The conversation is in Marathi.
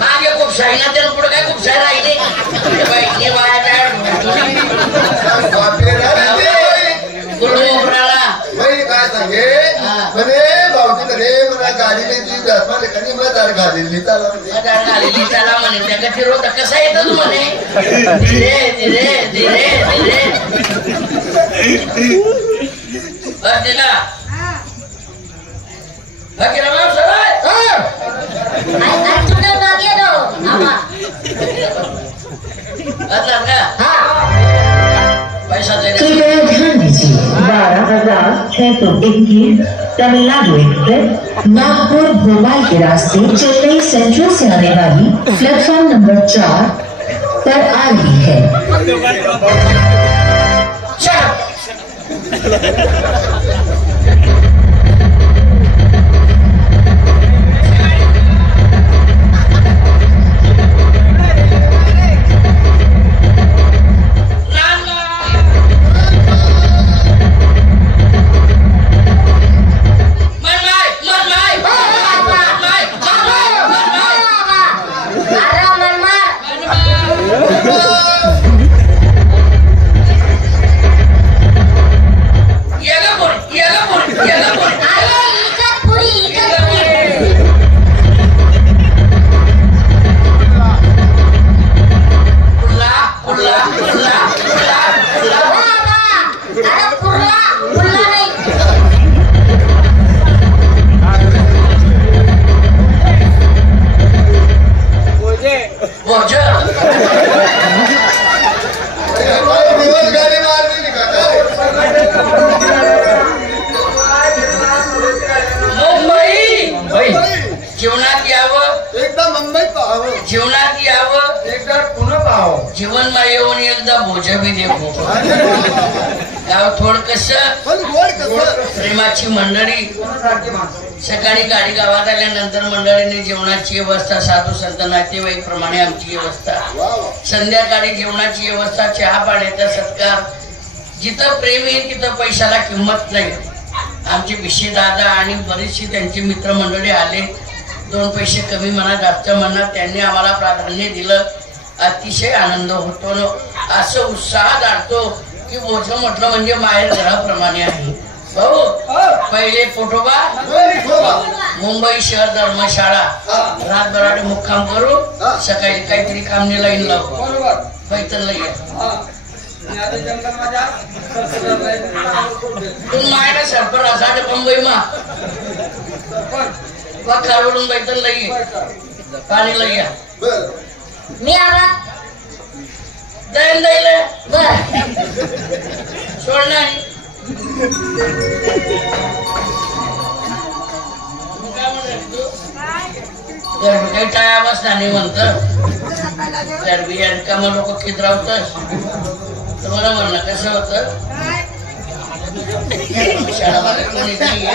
मागे खूप शाही ना त्याला पुढे काय खूप शाही राहिले काय सांगे म्हणे भाऊची रे मला गाडी लेखनी मला दाड घालेली त्याला म्हणे त्या फिरवता कसा येतो तू म्हणे धीरे धीरे धीरे धीरे कृपया ध्यान दीजिए 12,621 तमिलनाडु एक्सप्रेस नागपुर भोपाल के रास्ते चेन्नई सेंट्रल से आने वाली प्लेटफॉर्म नंबर 4 पर आ रही है। जीवनात यावं एकदा पुन्हा पाहावं जीवनमा येऊन एकदा भोजा बी देव गाव थोडकस प्रेमाची मंडळी सकाळी गाडी गावात आल्यानंतर मंडळीने जेवणाची व्यवस्था साधू संत नातेवाईक प्रमाणे आमची व्यवस्था संध्याकाळी जेवणाची व्यवस्था चहा पाण्याचा सत्कार जिथं प्रेम आहे तिथं पैशाला किंमत नाही आमचे विषय दादा आणि बरेचसे त्यांचे मित्रमंडळी आले 2 पैसे कमी म्हणा जास्त म्हणा त्यांनी आम्हाला प्राधान्य दिलं अतिशय आनंद होतो असं उत्साह दाटतो की मोठं म्हटलं म्हणजे माहेर घराप्रमाणे आहे भाऊ पहिले फोटोबा मुंबई शहर धर्मशाळा रातभराडे मुक्काम करू सकाळी काहीतरी कामने लाईन लावू पैतनला या मायला सरपर असा मुंबई मा खारवडून बैठल लई पाणी लई मी आवा दैन द्यायला सोड नाही काही टाळ्या बसला नाही म्हणत तर बियाण का मग लोक खिदरावत तुम्हाला म्हणणं कसं होत शाळामध्ये कोणी नाहीये